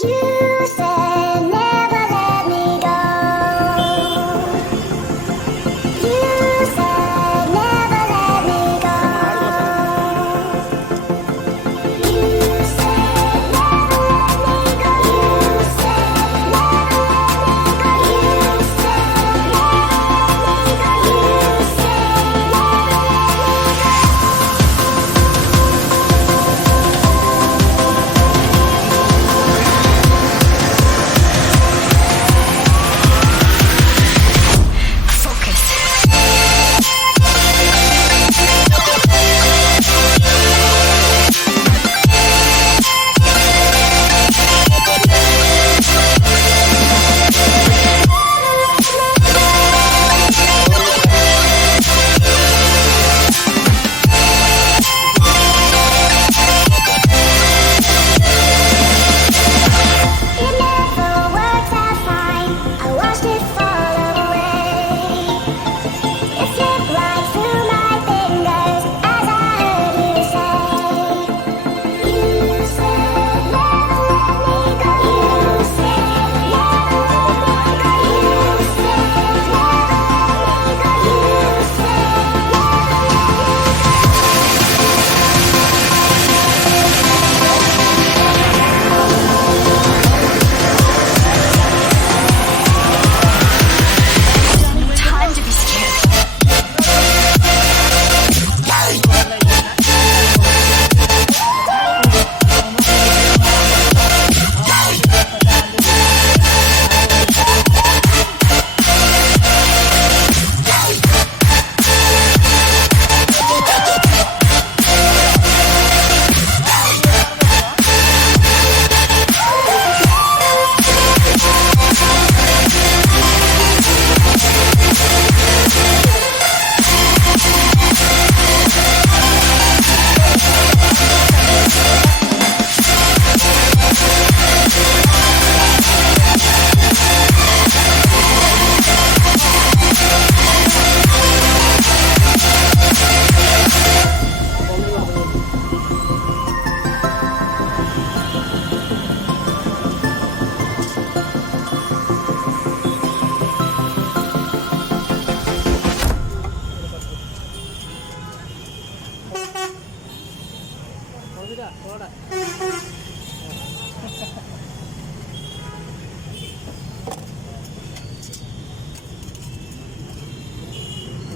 You said never let me go. You said never let me go. You said never let me go. You said never let me go. You said never let me go. You said it never worked out fine. I watched it fall away. It slipped right through my fingers as I heard you say. You said never let me go. You said never let me go. You said never let me go. You said Time to be scared.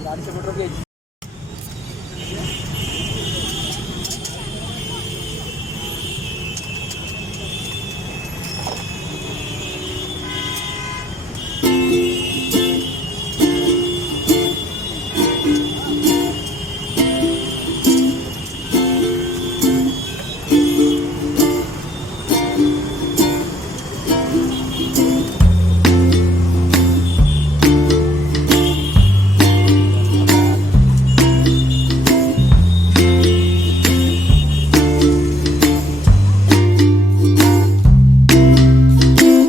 गाड़ी से petrol गई